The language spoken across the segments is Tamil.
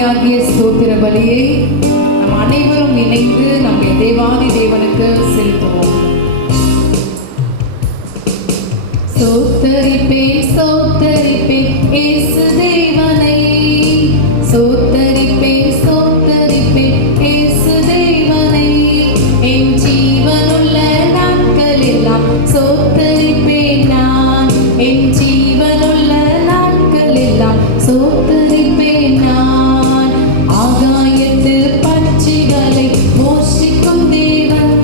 ஆராதனையாகிய ஸ்தோத்திர பலியை நம் அனைவரும் இணைந்து நம்முடைய தேவாதி தேவனுக்கு செலுத்துவோம். ஸ்தோத்தரிப்பேன் ஸ்தோத்தரிப்பேன் இயேசு தேவனை, ஸ்தோத்தரிப்பேன் ஸ்தோத்தரிப்பேன் இயேசு தேவனை, என் ஜீவனுள்ள நாட்கள் எல்லாம் ஸ்தோத்தரிப்பேன் நான், என் ஜீவனுள்ள நாட்கள் எல்லாம் ஸ்தோத்தரிப்பேன் நான். ஆகாயத்து பட்சிகளை போஷிக்கும் தேவன்,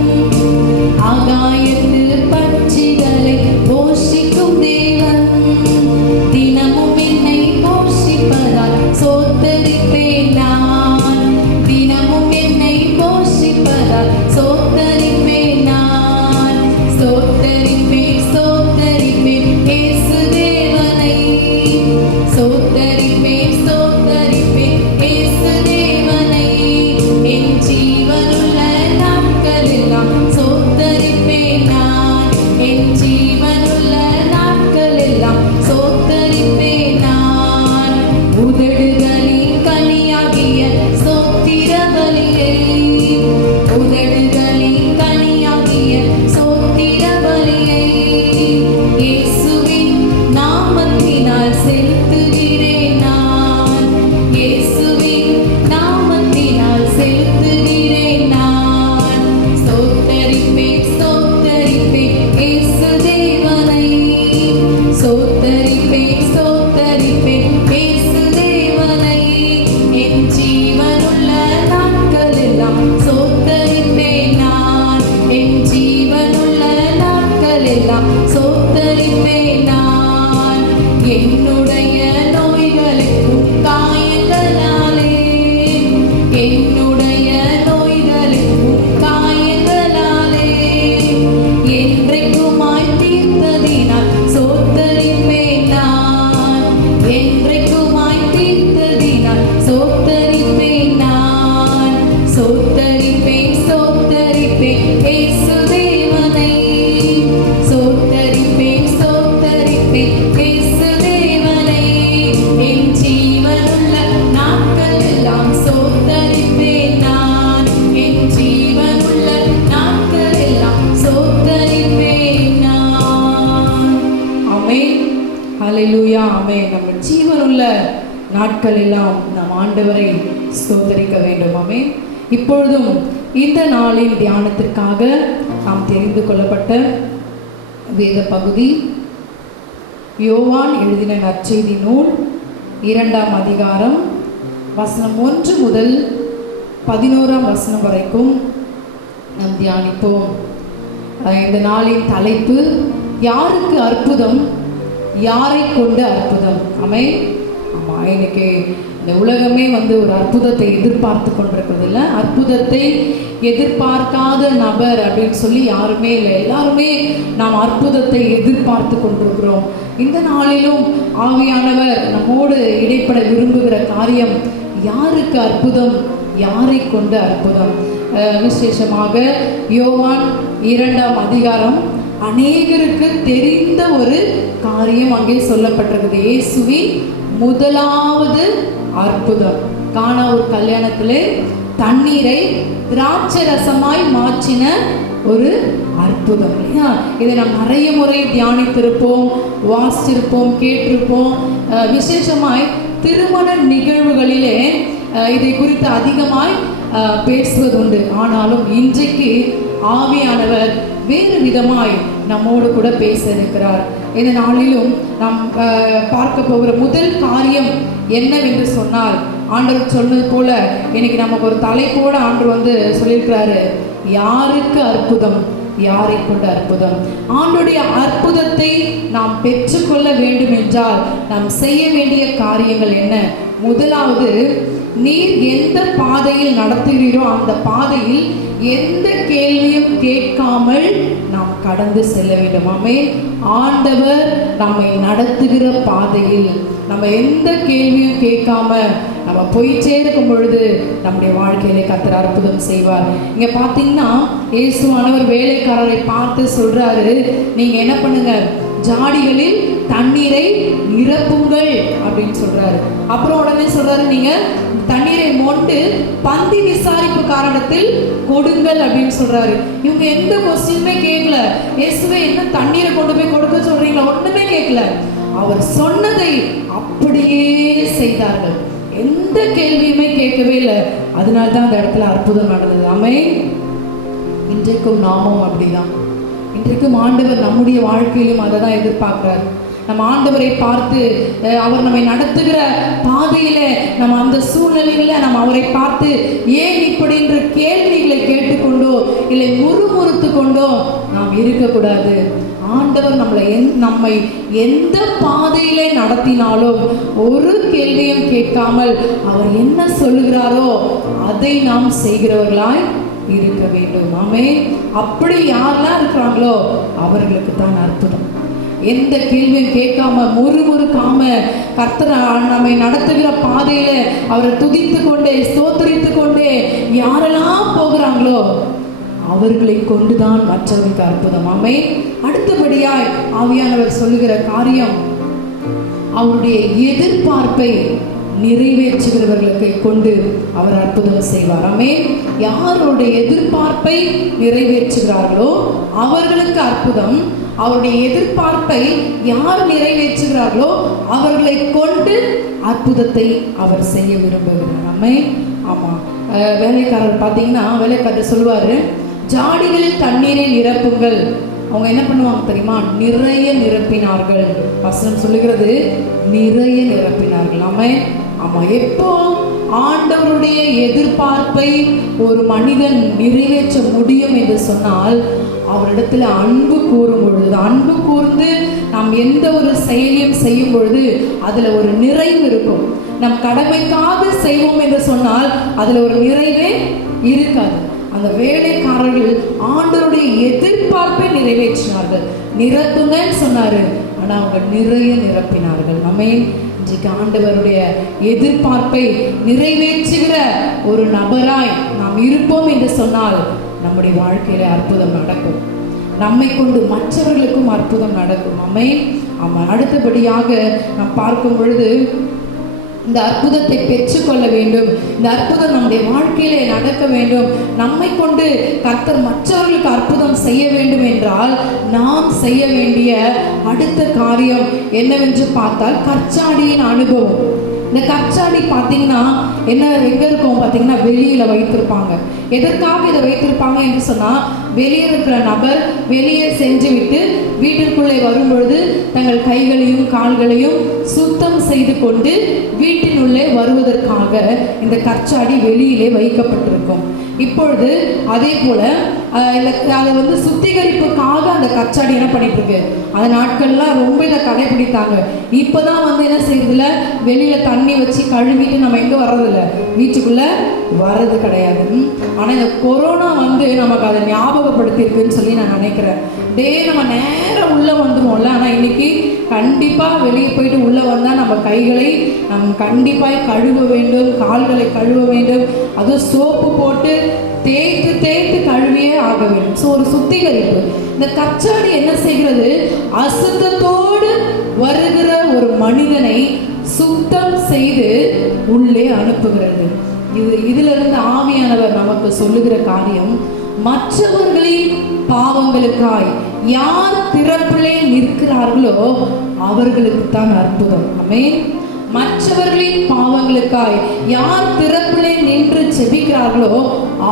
ஆகாயத்து பட்சிகளை போஷிக்கும் தேவன், தினமும் என்னை போஷிப்பதால் ஸ்தோத்தரிப்பேன் நான், தினமும் என்னை போஷிப்பதால் ஸ்தோத்தரிப்பேன் நான். ஸ்தோத்தரிப்பேன் ஸ்தோத்தரிப்பேன் இயேசு தேவனை, ஸ்தோத்தரிப்பேன் ஸ்தோத்தரிப்பேன் இயேசு தேவனை, என் ஜீவனுள்ள நாட்கள் எல்லாம் ஸ்தோத்தரிப்பேன் நான், என் ஜீவனுள்ள நாட்கள் எல்லாம் ஸ்தோத்தரிப்பேன் நான். உதடுகளின் கனியாகிய ஸ்தோத்திர பலியை, உதடுகளின் கனியாகிய ஸ்தோத்திர பலியை இயேசுவின் நாமத்தினால் செலுத்துகிறேன் நான், இயேசுவின் நாமத்தினால் செலுத்துகிறேன் நான். ஸ்தோத்தரிப்பேன் ஸ்தோத்தரிப்பேன் இயேசு தேவனை, ஸ்தோத்தரிப்பேன் ஸ்தோத்தரிப்பேன் இயேசு தேவனை, என் ஜீவனுள்ள நாட்கள் எல்லாம் ஸ்தோத்தரிப்பேன் நான், என் ஜீவனுள்ள நாட்கள் எல்லாம் ஸ்தோத்தரிப்பேன் நான். என்னுடைய நோய்களுக்கும் காயங்களாலே, என்னுடைய நோய்களுக்கும் காயங்களாலே என்றைக்குமாய் தீர்த்ததினால் ஸ்தோத்தரிப்பேன் நான், என்றைக்குமாய் தீர்த்ததினால் ஸ்தோத்தரிப்பேன் நான். ஸ்தோத்தரிப்பேன் ஸ்தோத்தரிப்பேன் இயேசு தேவனை, ஸ்தோத்தரிப்பேன் ஸ்தோத்தரிப்பேன் இயேசு தேவனை, என் ஜீவனுள்ள நாட்கள் எல்லாம் ஸ்தோத்தரிப்பேன் நான், என் ஜீவனுள்ள நாட்கள் எல்லாம் ஸ்தோத்தரிப்பேன் நான். ஆமென், ஹல்லேலூயா, ஆமென். நம்ம ஜீவனுள்ள நாட்கள் எல்லாம் நம் ஆண்டவரை ஸ்தோத்தரிக்க வேண்டும். ஆமென். இப்பொழுதும் இந்த நாளின் தியானத்திற்காக நாம் தெரிந்து கொள்ளப்பட்ட வேத பகுதி யோவான் எழுதின நற்செய்தி நூல் 2ஆம் அதிகாரம் வசனம் 1 முதல் 11ஆம் வசனம் வரைக்கும் நாம் தியானிப்போம். இந்த நாளின் தலைப்பு யாருக்கு அற்புதம், யாரை கொண்டு அற்புதம். ஆமென். ஆமாம், இன்னைக்கு இந்த உலகமே ஒரு அற்புதத்தை எதிர்பார்த்து கொண்டிருக்கிறது இல்லை. அற்புதத்தை எதிர்பார்க்காத நபர் அப்படின்னு சொல்லி யாருமே இல்லை. எல்லாருமே நாம் அற்புதத்தை எதிர்பார்த்து கொண்டிருக்கிறோம். இந்த நாளிலும் ஆவியானவர் நம்மோடு இடைப்பட விரும்புகிற காரியம் யாருக்கு அற்புதம், யாரை கொண்டு அற்புதம். விசேஷமாக யோவான் 2ஆம் அதிகாரம் அநேகருக்கு தெரிந்த ஒரு காரியம் அங்கே சொல்லப்பட்டிருக்குது. இயேசுவின் முதலாவது அற்புதம். கானா ஒரு கல்யாணத்திலே தண்ணீரை திராட்சை ரசமாய் மாற்றின ஒரு அற்புதம் இல்லையா. இதை நாம் நிறைய முறை தியானித்திருப்போம், வாசித்திருப்போம், கேட்டிருப்போம். விசேஷமாய் திருமண நிகழ்வுகளிலே இதை குறித்து அதிகமாய் பேசுவதுண்டு. ஆனாலும் இன்றைக்கு ஆவியானவர் வேறு விதமாய் நம்மோடு கூட பேச இருக்கிறார். இந்த நாளிலும் நாம் பார்க்க போகிற முதல் காரியம் என்னவென்று சொன்னால், ஆண்டவர் சொன்னது போல இன்னைக்கு நமக்கு ஒரு தலைப்போட ஆண்டவர் சொல்லியிருக்கிறாரு, யாருக்கு அற்புதம், யாரை கொண்ட அற்புதம். ஆண்டுடைய அற்புதத்தை நாம் பெற்றுக்கொள்ள வேண்டும் என்றால் நாம் செய்ய வேண்டிய காரியங்கள் என்ன? முதலாவது, நீர் எந்த பாதையில் நடத்துகிறீரோ அந்த பாதையில் எந்த கேள்வியும் கேட்காமல் நாம் கடந்து செல்ல வேண்டும். ஆமென். ஆண்டவர் நம்மை நடத்துகிற பாதையில் நம்ம எந்த கேள்வியும் கேட்காம நம்ம போயிட்டே இருக்கும் பொழுது நம்முடைய வாழ்க்கையிலே கர்த்தர் அற்புதம் செய்வார். இங்கே பார்த்தீங்கன்னா இயேசுவானவர் வேலைக்காரரை பார்த்து சொல்கிறாரு, நீங்கள் என்ன பண்ணுங்க, ஜாடிகளில் தண்ணீரை நிரப்புங்கள் அப்படின்னு சொல்றாரு. அப்புறம் உடனே சொல்றாரு, நீங்க தண்ணீரை மொண்டு பந்தி விசாரிப்பு காரணத்தில் கொடுங்கள் அப்படின்னு சொல்றாரு. இவங்க எந்த கொஸ்டினுமே கேட்கல. இயேசுவே என்ன தண்ணீரை கொண்டு போய் கொடுக்க சொல்றீங்களா? ஒண்ணுமே கேட்கல. அவர் சொன்னதை அப்படியே செய்தார்கள். எந்த கேள்வியுமே கேட்கவே இல்லை. அதனால்தான் அந்த இடத்துல அற்புதம் நடந்தது. ஆமென். இன்றைக்கும் நாமும் அப்படிதான். இன்றைக்கும் ஆண்டவர் நம்முடைய வாழ்க்கையிலும் அதை தான் எதிர்பார்க்கிறார். நம்ம ஆண்டவரை பார்த்து அவர் நம்மை நடத்துகிற பாதையில நம்ம அந்த சூழ்நிலையில நம்ம அவரை பார்த்து ஏன் இப்படி என்ற கேள்விகளை கேட்டுக்கொண்டோ இல்லை முறுமுறுத்து கொண்டோ நாம் இருக்கக்கூடாது. ஆண்டவர் நம்மை எந்த பாதையில நடத்தினாலும் ஒரு கேள்வியும் கேட்காமல் அவர் என்ன சொல்லுகிறாரோ அதை நாம் செய்கிறவர்களாய் இருக்க வேண்டும். ஆமென். அப்படி யாரெல்லாம் இருக்கிறாங்களோ அவர்களுக்கு தான் அற்புதம். எந்த கேள்வியும் கேட்காம முறுமுறுக்காம கர்த்தர் நம்மை நடத்துகிற பாதையில அவரை துதித்து கொண்டே ஸ்தோத்திரித்து கொண்டே யாரெல்லாம் போகிறாங்களோ அவர்களை கொண்டுதான் மற்றவர்களுக்கு அற்புதம். ஆமென். அடுத்தபடியாய் ஆவியானவர் சொல்லுகிற காரியம், அவருடைய எதிர்பார்ப்பை நிறைவேற்றுகிறவர்களுக்கு கொண்டு அவர் அற்புதம் செய்வார். ஆமென். யாருடைய எதிர்பார்ப்பை நிறைவேற்றுகிறார்களோ அவர்களுக்கு அற்புதம். அவருடைய எதிர்பார்ப்பை யார் நிறைவேற்றுகிறார்களோ அவர்களை கொண்டு அற்புதத்தை அவர் செய்ய விரும்புகிறார். ஆமென். ஆமாம். வேலைக்காரர் பார்த்தீங்கன்னா, வேலைக்காரர் சொல்லுவார், ஜாடிகளில் தண்ணீரை நிரப்புங்கள். அவங்க என்ன பண்ணுவாங்க தெரியுமா? நிறைய நிரப்பினார்கள். வசனம் சொல்லுகிறது நிறைய நிரப்பினார்கள். ஆமென். ஆமாம். எப்போ ஆண்டவருடைய எதிர்பார்ப்பை ஒரு மனிதன் நிறைவேற்ற முடியும் என்று சொன்னால் அவரிடத்துல அன்பு கூறும் பொழுது, அன்பு கூர்ந்து நாம் எந்த ஒரு செயலையும் செய்யும் பொழுது அதுல ஒரு நிறைவு இருக்கும். நம் கடமைக்காக செய்வோம் என்று சொன்னால் அதுல ஒரு நிறைவே இருக்காது. அந்த வேலைக்காரர்கள் ஆண்டவருடைய எதிர்பார்ப்பை நிறைவேற்றினார்கள். நிரப்புங்கன்னு சொன்னாரு, ஆனா அவங்க நிறைய நிரப்பினார்கள். ஆமென். இன்றைக்கு ஆண்டவருடைய எதிர்பார்ப்பை நிறைவேற்றுகிற ஒரு நபராய் நாம் இருப்போம் என்று சொன்னால் நம்முடைய வாழ்க்கையில அற்புதம் நடக்கும். நம்மை கொண்டு மற்றவர்களுக்கும் அற்புதம் நடக்கும். ஆமென். ஆமாம். அடுத்தபடியாக நாம் பார்க்கும் பொழுது இந்த அற்புதத்தை பெற்றுக்கொள்ள வேண்டும். இந்த அற்புதம் நம்முடைய வாழ்க்கையிலே நடக்க வேண்டும். நம்மை கொண்டு கர்த்தர் மற்றவர்களுக்கு அற்புதம் செய்ய வேண்டும் என்றால் நாம் செய்ய வேண்டிய அடுத்த காரியம் என்னவென்று பார்த்தால் கற்சாடியின் அனுபவம். இந்த கற்சாடி பார்த்தீங்கன்னா எங்கே இருக்கும் பார்த்தீங்கன்னா வெளியில் வைத்திருப்பாங்க. எதற்காக இதை வைத்திருப்பாங்க என்று சொன்னால், வெளியே இருக்கிற நபர் வெளியே சென்று விட்டு வீட்டிற்குள்ளே வரும்பொழுது தங்கள் கைகளையும் கால்களையும் சுத்தம் செய்து கொண்டு வீட்டினுள்ளே வருவதற்காக இந்த கற்சாடி வெளியிலே வைக்கப்பட்டிருக்கும். இப்பொழுது அதே போல அதை சுத்திகரிப்புக்காக அந்த கற்சாடி என்ன பண்ணிட்டு இருக்கு. அந்த நாட்கள்லாம் ரொம்ப இதை கடைபிடித்தாங்க. இப்போதான் என்ன செய்யறதில்ல, வெளியில தண்ணி வச்சு கழுவிட்டு நம்ம எங்கே வர்றதில்ல, வீட்டுக்குள்ள வர்றது கிடையாது. ஆனால் இந்த கொரோனா நமக்கு அதை ஞாபகப்படுத்தியிருக்குன்னு சொல்லி நான் நினைக்கிறேன். நம்ம நேரம் உள்ளே வந்துடுவோம்ல. ஆனால் இன்னைக்கு கண்டிப்பாக வெளியே போயிட்டு உள்ளே வந்தால் நம்ம கைகளை கண்டிப்பாக கழுவ வேண்டும், கால்களை கழுவ வேண்டும். அதுவும் சோப்பு போட்டு தேய்த்து தேய்த்து கழுவியே ஆக வேண்டும். ஸோ ஒரு சுத்திகரிப்பு. இந்த கற்சாடி என்ன செய்கிறது, அசுத்தத்தோடு வருகிற ஒரு மனிதனை சுத்தம் செய்து உள்ளே அனுப்புகிறது. இதிலிருந்து ஆவியானவர் நமக்கு சொல்லுகிற காரியம், மற்றவர்களின் பாவங்களுக்காய் யார் திறப்பிலே நிற்கிறார்களோ அவர்களுக்கு தான் அற்புதம். ஆமென். மற்றவர்களின் பாவங்களுக்காய் யார் திறப்பிலே நின்று செபிக்கிறார்களோ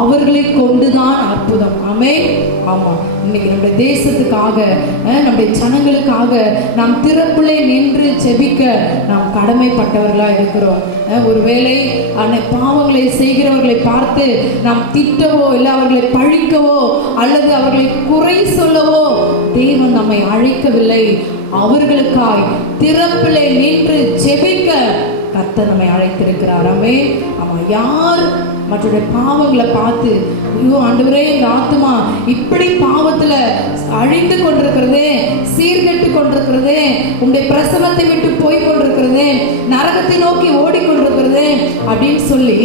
அவர்களை கொண்டுதான் அற்புதம். ஆமென். ஆமாம். இன்னைக்கு நம்முடைய தேசத்துக்காக, நம்முடைய ஜனங்களுக்காக நாம் திறப்பிலே நின்று செபிக்க நாம் கடமைப்பட்டவர்களாக இருக்கிறோம். ஒருவேளை அந்த பாவங்களை செய்கிறவர்களை பார்த்து நாம் திட்டவோ இல்லை அவர்களை பழிக்கவோ அல்லது அவர்களை குறை சொல்லவோ தேவன் நம்மை அழைக்கவில்லை. அவர்களுக்காய் திறப்பிலே நின்று ஜெபிக்க கர்த்தர் நம்மை அழைத்திருக்கிறார். ஆமென். ஆமாம். யார் மற்றவருடைய பாவங்களை பார்த்து, ஐயோ ஆண்டவரே இந்த ஆத்துமா இப்படி பாவத்தில் அழிந்து கொண்டிருக்கிறதே, சீர்கெட்டு கொண்டிருக்கிறதே, உங்களுடைய பிரசவத்தை விட்டு போய் கொண்டிருக்கிறதே, நரகத்தை நோக்கி ஓடிக்கொண்டிருக்கிறதே அப்படின்னு சொல்லி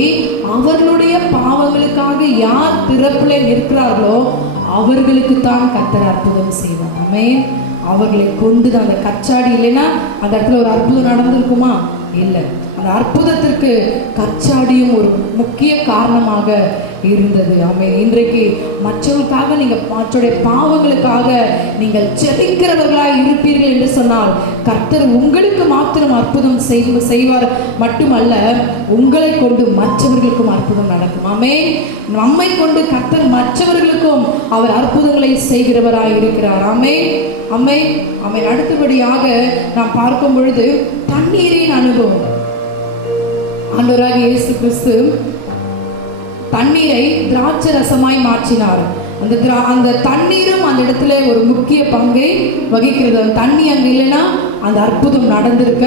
அவர்களுடைய பாவங்களுக்காக யார் திறப்பிலே நிற்கிறார்களோ அவர்களுக்கு தான் கர்த்தர் அற்புதம் செய்வார். ஆமென். அவர்களை கொண்டு தான். அந்த கச்சாடி இல்லைன்னா அந்த இடத்துல ஒரு அற்புதம் நடந்திருக்குமா? இல்லை. அந்த அற்புதத்திற்கு கச்சாடியும் ஒரு முக்கிய காரணமாக இருந்தது. ஆமே. இன்றைக்கு மற்றவர்களுக்காக நீங்கள் மற்றவருடைய பாவங்களுக்காக நீங்கள் ஜெபிக்கிறவர்களாய் இருப்பீர்கள் என்று சொன்னால் கர்த்தர் உங்களுக்கு மாத்திரம் அற்புதம் செய்வார் மட்டுமல்ல, உங்களை கொண்டு மற்றவர்களுக்கும் அற்புதம் நடக்கும். ஆமே. நம்மை கொண்டு கர்த்தர் மற்றவர்களுக்கும் அவர் அற்புதங்களை செய்கிறவராய் இருக்கிறார். ஆமே ஆமே ஆமே. அடுத்தபடியாக நாம் பார்க்கும் பொழுது தண்ணீரின் அனுபவம். ஆண்டவராகிய இயேசு கிறிஸ்து தண்ணீரை திராட்சை ரசமாய் மாற்றினார். அந்த தண்ணீரும் அந்த இடத்துல ஒரு முக்கிய பங்கை வகிக்கிறது. அந்த தண்ணி அங்கே இல்லைன்னா அந்த அற்புதம் நடந்திருக்க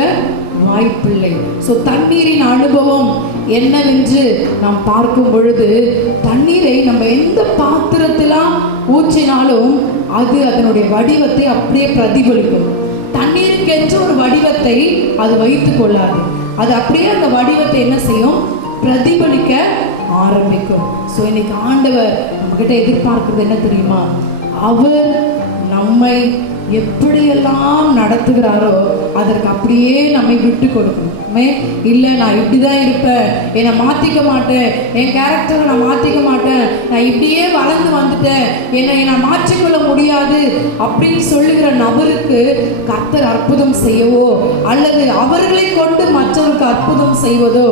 வாய்ப்பில்லை. ஸோ தண்ணீரின் அனுபவம் என்னவென்று நாம் பார்க்கும் பொழுது, தண்ணீரை நம்ம எந்த பாத்திரத்திலாம் ஊற்றினாலும் அது அதனுடைய வடிவத்தை அப்படியே பிரதிபலிக்கும். தண்ணீருக்கு என்ற ஒரு வடிவத்தை அது வைத்து கொள்ளாது. அது அப்படியே அந்த வடிவத்தை என்ன செய்யும்? பிரதிபலிக்க ஆரம்பிக்கும். ஸோ இன்னைக்கு ஆண்டவர் நம்மகிட்ட எதிர்பார்க்கிறது என்ன தெரியுமா? அவர் நம்மை எப்படியெல்லாம் நடத்துகிறாரோ அதற்கு அப்படியே நம்மை விட்டு கொடுக்கணும். இல்லை நான் இப்படி தான் இருப்பேன், என்னை மாற்றிக்க மாட்டேன், என் கேரக்டரை நான் மாற்றிக்க மாட்டேன், நான் இப்படியே வளர்ந்து வந்துட்டேன், என்னை மாற்றிக்கொள்ள முடியாது அப்படின்னு சொல்லுகிற நபருக்கு கர்த்தர் அற்புதம் செய்யவோ அல்லது அவர்களை கொண்டு மற்றவருக்கு அற்புதம் செய்வதோ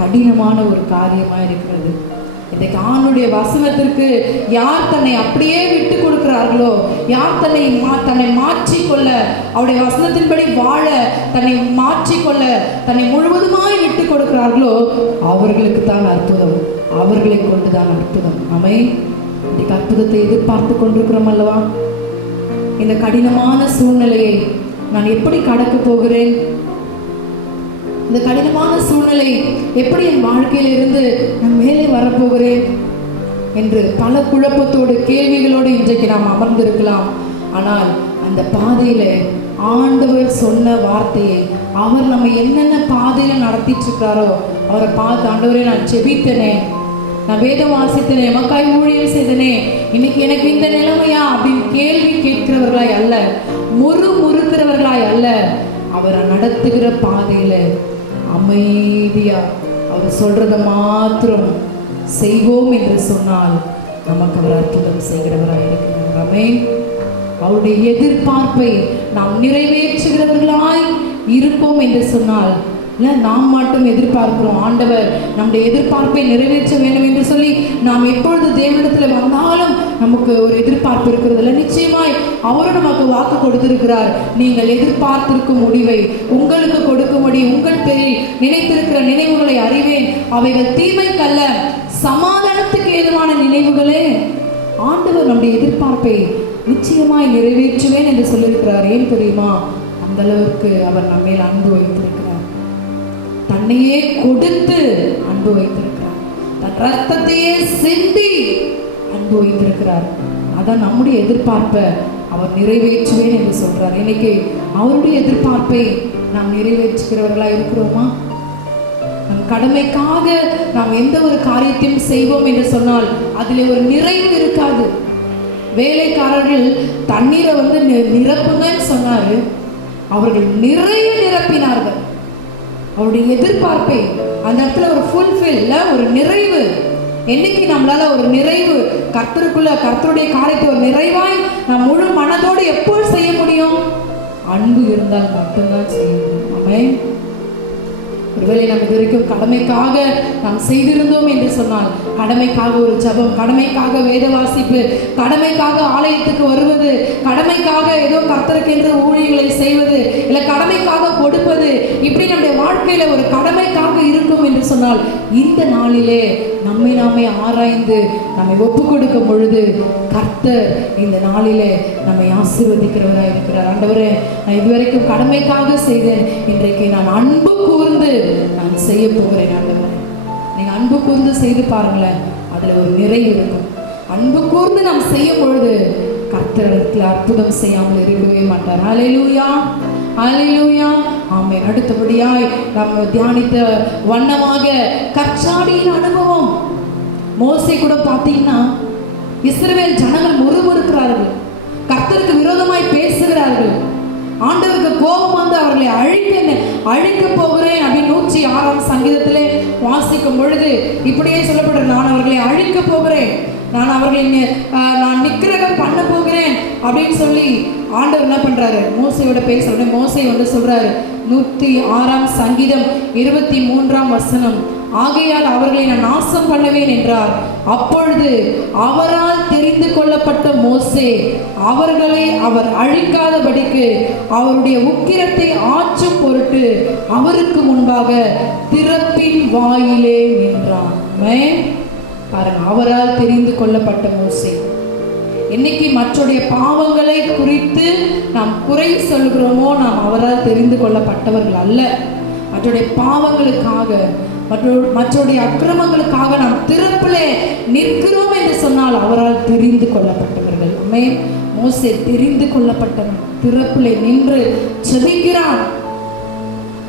கடினமான ஒரு காரியமாக இருக்கிறது. இன்றைக்கு ஆணுடைய வசனத்திற்கு யார் தன்னை அப்படியே விட்டு கொடுக்கிறார்களோ, யார் தன்னை மாற்றிக்கொள்ள, அவருடைய வசனத்தின்படி வாழ தன்னை மாற்றிக்கொள்ள தன்னை முழுவதுமாய் விட்டு கொடுக்கிறார்களோ அவர்களுக்கு தான் அற்புதம், அவர்களை கொண்டு தான் அற்புதம். ஆமே. இன்றைக்கு அற்புதத்தை எதிர்பார்த்து கொண்டிருக்கிறோம் அல்லவா? இந்த கடினமான சூழ்நிலையை நான் எப்படி கடக்க போகிறேன்? இந்த கடினமான சூழ்நிலை எப்படி என் வாழ்க்கையிலிருந்து நான் மேலே வரப்போகிறேன் என்று பல குழப்பத்தோடு கேள்விகளோடு இன்றைக்கு நாம் அமர்ந்திருக்கலாம். ஆனால் அந்த பாதையில் ஆண்டவர் சொன்ன வார்த்தையை, அவர் நம்ம என்னென்ன பாதையில் நடத்திட்டு இருக்கிறாரோ அவரை பார்த்து, ஆண்டவரே நான் ஜெபித்தனே, நான் வேதம் வாசித்தனே, எமக்காய் ஊழியம் செய்தனே, இன்னைக்கு எனக்கு இந்த நிலைமையா அப்படின்னு கேள்வி கேட்கிறவர்களாய் அல்ல, முறுக்கிறவர்களாய் அல்ல, அவரை நடத்துகிற பாதையில் அமைதியா அவர் சொல்றதை மாத்திரம் செய்வோம் என்று சொன்னால் நமக்கு அவர் அற்புதம் செய்கிறவராக இருக்கிறார். ஆமென். அவருடைய எதிர்பார்ப்பை நாம் நிறைவேற்றுகிறவர்களாய் இருப்போம் என்று சொன்னால், இல்லை நாம் மட்டும் எதிர்பார்க்கிறோம், ஆண்டவர் நம்முடைய எதிர்பார்ப்பை நிறைவேற்ற வேண்டும் என்று சொல்லி நாம் எப்பொழுது தேவனிடத்தில் வந்தாலும் நமக்கு ஒரு எதிர்பார்ப்பு இருக்கிறது இல்லை. நிச்சயமாய் அவரும் நமக்கு வாக்கு கொடுத்திருக்கிறார், நீங்கள் எதிர்பார்த்திருக்கும் முடிவை உங்களுக்கு கொடுக்கும்படி உங்கள் பேரில் நினைத்திருக்கிற நினைவுகளை அறிவேன், அவைகள் தீமைக்கல்ல சமாதானத்துக்கு ஏதுவான நினைவுகளே. ஆண்டவர் நம்முடைய எதிர்பார்ப்பை நிச்சயமாய் நிறைவேற்றுவேன் என்று சொல்லியிருக்கிறார். ஏன் தெரியுமா? அந்த அளவுக்கு அவர் நம்ம மேல் அன்பு வைத்திருக்கிறார், தன்னையே கொடுத்து அன்பு வைத்திருக்கிறார், தன் ரத்தத்தையே சிந்தி அன்பு வைத்திருக்கிறார். அதான் நம்முடைய எதிர்பார்ப்பை அவர் நிறைவேற்றுவேன் என்று சொல்றார். இன்னைக்கு அவருடைய எதிர்பார்ப்பை நாம் நிறைவேற்றுகிறவர்களாக இருக்கிறோமா? நம் கடமைக்காக நாம் எந்த ஒரு காரியத்தையும் செய்வோம் என்று சொன்னால் அதில் ஒரு நிறைவு இருக்காது. வேலைக்காரர்கள் தண்ணீரை நிரப்புங்கன்னு சொன்னாரு, அவர்கள் நிறைய நிரப்பினார்கள். அவருடைய எதிர்பார்ப்பை அந்த இடத்துல ஒரு ஃபுல்ஃபில், ஒரு நிறைவு. என்னைக்கு நம்மளால ஒரு நிறைவு கர்த்தருடைய காரியத்தை ஒரு நிறைவாய் நாம் முழு மனதோடு எப்போது செய்ய முடியும்? அன்பு இருந்தால் மட்டும்தான் செய்ய முடியும். ஆமென். ஒருவேளை நம்ம இது வரைக்கும் கடமைக்காக நாம் செய்திருந்தோம் என்று சொன்னால், கடமைக்காக ஒரு ஜபம், கடமைக்காக வேத வாசிப்பு, கடமைக்காக ஆலயத்துக்கு வருவது, கடமைக்காக ஏதோ கர்த்தருக்கு என்று ஊழியர்களை செய்வது, இல்லை கடமைக்காக கொடுப்பது, இப்படி நம்முடைய வாழ்க்கையில ஒரு கடமைக்காக இருக்கும் என்று சொன்னால், இந்த நாளிலே நம்மை நாமே ஆராய்ந்து நம்மை ஒப்பு கொடுக்கும் பொழுது கர்த்தர் இந்த நாளிலே நம்மை ஆசீர்வதிக்கிறவராக இருக்கிறார். ஆண்டவரே, நான் இதுவரைக்கும் கடமைக்காக செய்தேன், இன்றைக்கு நான் அன்பு கூர்ந்து நான் செய்ய போகிறேன். ஆண்டவரே, நீங்கள் அன்பு கூர்ந்து செய்து பாருங்களேன், அதில் ஒரு நிறைவு இருக்கும். அன்பு கூர்ந்து நாம் செய்யும் பொழுது கர்த்தரிடத்தில் அற்புதம் செய்யாமல் இருக்கவே மாட்டார். ஹல்லேலூயா, ஹல்லேலூயா. ஆமென். அடுத்தபடியாய் நாம் தியானித்த வண்ணமாக கச்சாடியின் அனுபவம். மோசே கூட பார்த்தீங்கன்னா இஸ்ரவேல் ஜனங்கள் முறுமுறுக்கிறார்கள், கர்த்தருக்கு விரோதமாய் பேசுகிற செய்கிறார்கள். ஆண்டவருக்கு கோபம் வந்து அவர்களை அழிக்க போகிறேன் அப்படின்னு 106ஆம் சங்கீதத்திலே வாசிக்கும் பொழுது இப்படியே சொல்லப்படுற, நான் அவர்களை அழிக்க போகிறேன், நான் அவர்களை நான் நிக்கிரகம் பண்ண போகிறேன் அப்படின்னு சொல்லி ஆண்டவர் என்ன பண்றாரு, மோசையோட பேசுற மோசை வந்து சொல்றாரு 106ஆம் சங்கீதம் 23ஆம் வசனம், ஆகையால் அவர்களை நான் நாசம் பண்ணுவேன் என்றார். அப்பொழுது அவரால் தெரிந்து கொள்ளப்பட்ட மோசே அவர்களை அவர் அழிக்காதபடிக்கு அவருடைய உக்கிரத்தை ஆற்றும் பொருட்டு அவருக்கு முன்பாக திறப்பின் வாயிலே நின்றான். பாருங்க, அவரால் தெரிந்து கொள்ளப்பட்ட மோசே. என்னைக்கு மற்றொடைய பாவங்களை குறித்து நாம் குறை சொல்கிறோமோ நாம் அவரால் தெரிந்து கொள்ளப்பட்டவர்கள் அல்ல. மற்றொடைய பாவங்களுக்காக மற்றொடைய அக்கிரமங்களுக்காக நாம் திறப்பிலே நிற்கிறோம் என்று சொன்னால் அவரால் தெரிந்து கொள்ளப்பட்டவர்கள். மோசே தெரிந்து கொள்ளப்பட்டவன், திறப்பிலே நின்று ஜெபிக்கிறான்.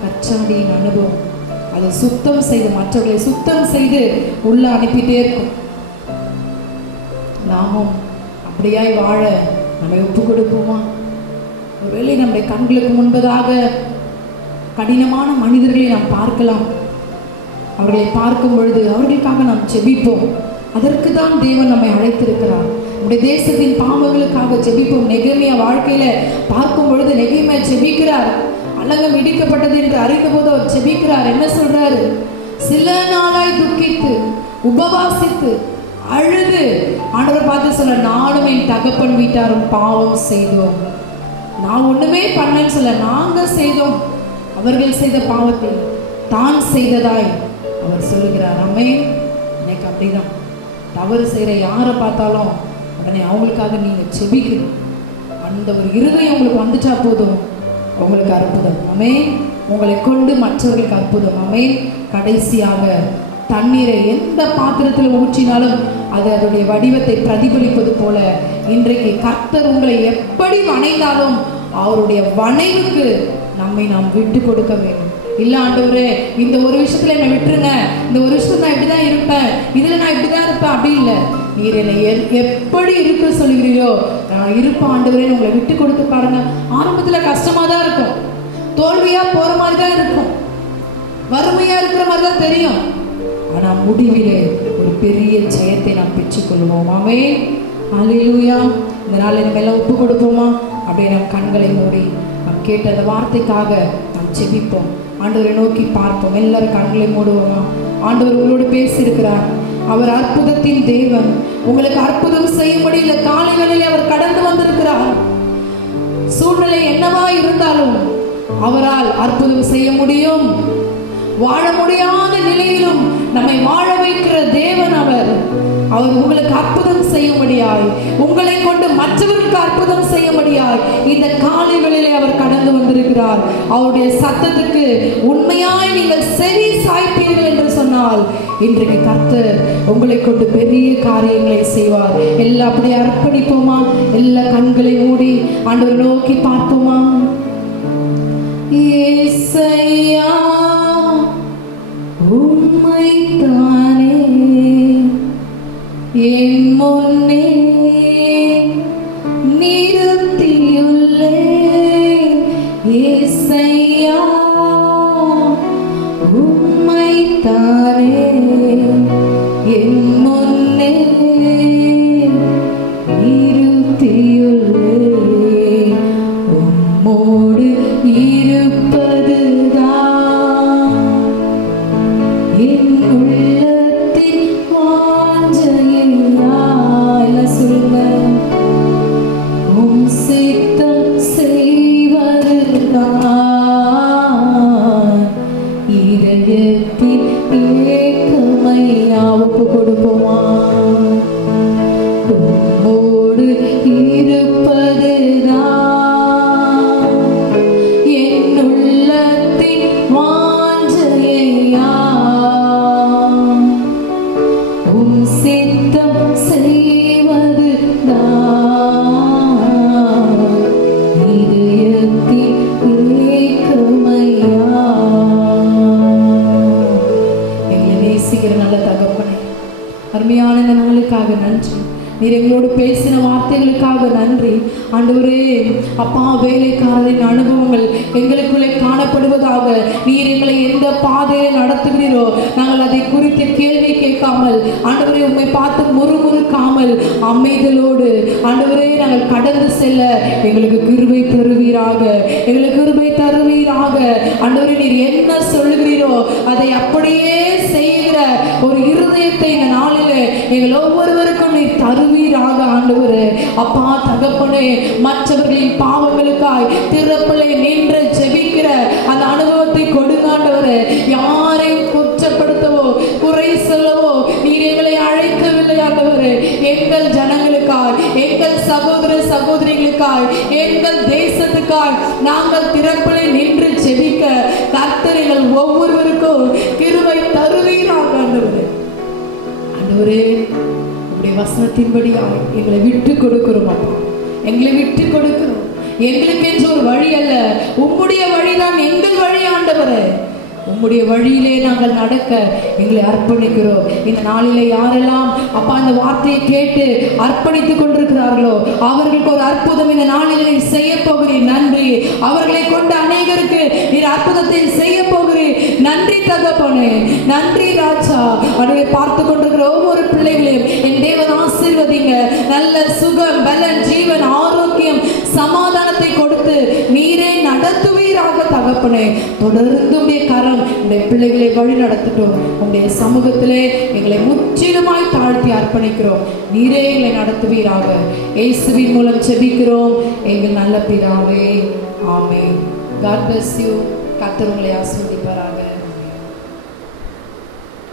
கச்சாடியின் அனுபவம் அதை சுத்தம் செய்து மற்றவர்களை சுத்தம் செய்து உள்ள அனுப்பிட்டே இருக்கும். நாமும் அப்படியாய் வாழ நம்மை ஒப்பு கொடுப்போமா? ஒருவேளை நம்முடைய கண்களுக்கு முன்பதாக கடினமான மனிதர்களை நாம் பார்க்கலாம். அவர்களை பார்க்கும் பொழுது அவர்களுக்காக நாம் ஜெபிப்போம். அதற்கு தான் தேவன் நம்மை அழைத்திருக்கிறார். நம்முடைய தேசத்தின் பாவங்களுக்காக ஜெபிப்போம். நெகேமியா வாழ்க்கையில பார்க்கும் பொழுது நெகேமியா ஜெபிக்கிறார். அலங்கம் இடிக்கப்பட்டது என்று அறிந்த போது அவர் ஜெபிக்கிறார். என்ன சொல்றாரு? சில நாளாய் துக்கித்து உபவாசித்து அழுது ஆண்டவர் பார்த்து சொல்ல, நானும் என் தகப்பன் வீட்டாரும் பாவம் செய்தோம். நான் ஒண்ணுமே பண்ணேன்னு சொல்ல, நாங்க செய்தோம். அவர்கள் செய்த பாவத்தை தான் செய்ததாய் அவர் சொல்லுகிறார். இன்னைக்கு அப்படிதான் தவறு செய்கிற யாரை பார்த்தாலும் உடனே அவங்களுக்காக நீங்க செபிக்கணும். அந்த ஒரு இருதயம் உங்களுக்கு வந்துட்டா போதும், உங்களுக்கு அற்புதம். உங்களை கொண்டு மற்றவர்களுக்கு அற்புதம். கடைசியாக தண்ணீரை எந்த பாத்திரத்தில் ஊற்றினாலும் அது அதோடைய வடிவத்தை பிரதிபலிப்பது போல இன்றைக்கு கர்த்தர் உங்களை எப்படி வணைந்தாலும் அவருடைய வணைவுக்கு நம்மை நாம் விட்டு கொடுக்க வேண்டும். இல்லை ஆண்டவரே, இந்த ஒரு விஷயத்துல என்னை விட்டுருங்க, இந்த ஒரு விஷயத்துல நான் இப்படிதான் இருப்பேன், இதுல நான் இப்படிதான் இருப்பேன் அப்படி இல்லை. நீர் என்னை எப்படி இருக்க சொல்லுகிறீரோ நான் இருப்பேன் ஆண்டவரே. உங்களை விட்டு கொடுத்து பாருங்க. ஆரம்பத்துல கஷ்டமா தான் இருக்கும், தோல்வியா போற மாதிரி தான் இருக்கும், வறுமையா இருக்கிற மாதிரி தான் தெரியும். ஆனா முடிவிலே ஒரு பெரிய ஜெயத்தை நாம் பெற்றுக்கொள்வோம். அல்லேலூயா. இந்த நாள் நம்ம எல்லாம் ஒப்பு கொடுப்போமா? அப்படியே நம் கண்களை மூடி நாம் கேட்ட அந்த வார்த்தைக்காக நாம் செபிப்போம். ஆண்டவரை நோக்கி பார்ப்போம். எல்லாரும் கண்களை மூடுவோமா? ஆண்டவர் உங்களோடு பேசியிருக்கிறார். அவர் அற்புதத்தின் தேவன். உங்களுக்கு அற்புதம் செய்யும்படி இந்த காலைகளிலே அவர் கடந்து வந்திருக்கிறார். சூழ்நிலை என்னவா இருந்தாலும் அவரால் அற்புதம் செய்ய முடியும். வாழ முடியாத நிலையிலும் நம்மை வாழ வைக்கிற தேவன் அவர். உங்களுக்கு அற்புதம் செய்யும்படியாய், உங்களை கொண்டு மற்றவர்களுக்கு அற்புதம் செய்யும்படியாய் இந்த காலை வேளையிலே அவர் கடந்து வந்திருக்கிறார். அவருடைய சத்தத்துக்கு உண்மையாய் நீங்கள் செவி சாய்ப்பீர்கள் என்று சொன்னால் இன்றைக்கு கர்த்தர் உங்களை கொண்டு பெரிய காரியங்களை செய்வார். எல்லாம் அப்படியே அர்ப்பணிப்போமா? எல்லா கண்களை மூடி ஆண்டவரை நோக்கி பார்ப்போமா? இயேசையா உம்மைத்தானே என் முன்னே நிறுத்தியுள்ளேன். இயேசையா உம்மைத்தானே என் முன்னே நிறுத்தியுள்ளேன். உம்மோடு இருப்பதுதான் என் உள்ளத்தின் வாஞ்சையா. சொல்லுங்க, உம் சித்தம் செய்வதுதான் இதயத்தின் ஏக்கமையா. ஒப்பு கொடுப்போமா? உம்மோடு இருப்பதுதான் என் நீர் எங்களோடு பேசின வார்த்தைகளுக்காக நன்றி ஆண்டவரே. அப்பா, வேலைக்காரரின் அனுபவங்கள் எங்களுக்குள்ளே காணப்படுவதாக. நீர் எங்களை எந்த பாதையை நடத்துகிறீரோ நாங்கள் அதை குறித்து கேள்வி கேட்காமல் ஆண்டவரே, உம்மை பார்த்து முறுமுறுக்காமல் அமைதலோடு ஆண்டவரே நாங்கள் கடந்து செல்ல எங்களுக்கு கிருபை தருவீராக, எங்களுக்கு கிருபை தருவீராக. ஆண்டவரே, நீர் என்ன சொல்லுகிறீரோ அதை அப்படியே செய்கிற ஒரு இருதயத்தை இந்த நாளிலே எங்கள் ஒவ்வொருவருக்கும் நீர் தருவீராக ஆண்டவரே. அப்பா தகப்பனே, மற்றவர்களின் பாவங்களுக்காய் திறப்பிலே நின்று ஜெபிக்கிற அந்த அனுபவத்தை கொடுங்க ஆண்டவரே. யாரையும் குற்றப்படுத்தவோ குறை சொல்லவோ நீர் எங்களை அழைக்கவில்லை ஆண்டவரே. எங்கள் ஜனங்களுக்காய், எங்கள் சகோதர சகோதரிகளுக்காய், எங்கள் தேசத்துக்காய் நாங்கள் திறப்பிலே நின்று ஜெபிக்க கர்த்தர் எங்கள் ஒவ்வொருவருக்கும் கிருபை தருவீராக ஆண்டவரே. ஆண்டவரே, உம்முடைய வசனத்தின்படியாய் எங்களை விட்டு கொடுக்கிறோம் அப்பா, எங்களை விட்டு கொடுக்கிறோம். எங்களுக்கு என்று ஒரு வழி அல்ல, உம்முடைய வழிதான் எங்கள் வழி ஆண்டவரே. உம்முடைய வழியிலே நாங்கள் நடக்க எங்களை அர்ப்பணிக்கிறோம். இந்த நாளிலே யாரெல்லாம் அப்பா அந்த வார்த்தையை கேட்டு அர்ப்பணித்துக் கொண்டிருக்கிறார்களோ அவர்களுக்கு ஒரு அற்புதம் இந்த நாளிலே நீர் செய்ய போகிறீர். நன்றி. அவர்களை கொண்டு அநேகருக்கு நீர் அற்புதத்தை செய்ய போகிறீர். நன்றி தகப்பனே, நன்றி ராஜா. அவர்களை பார்த்து கொண்டிருக்கிற ஒவ்வொரு பிள்ளைகளையும் என் தேவன் ஆசீர்வதிங்க. நல்ல சுகம், பலன், ஜீவன், ஆரோக்கியம், சமாதானத்தை கொடுத்து நீரே நடத்துவீராக தகப்பனே. தொடர்ந்து உடைய கரம் உடைய பிள்ளைகளை வழி நடத்தட்டும். உடைய சமூகத்திலே எங்களை முற்றிலுமாய் தாழ்த்தி அர்ப்பணிக்கிறோம். நீரே எங்களை நடத்துவீராக. இயேசுவின் மூலம் ஜெபிக்கிறோம் எங்கள் நல்ல பிதாவே. ஆமென். God bless you. கர்த்தர் உங்களை ஆசீர்வதிப்பார்.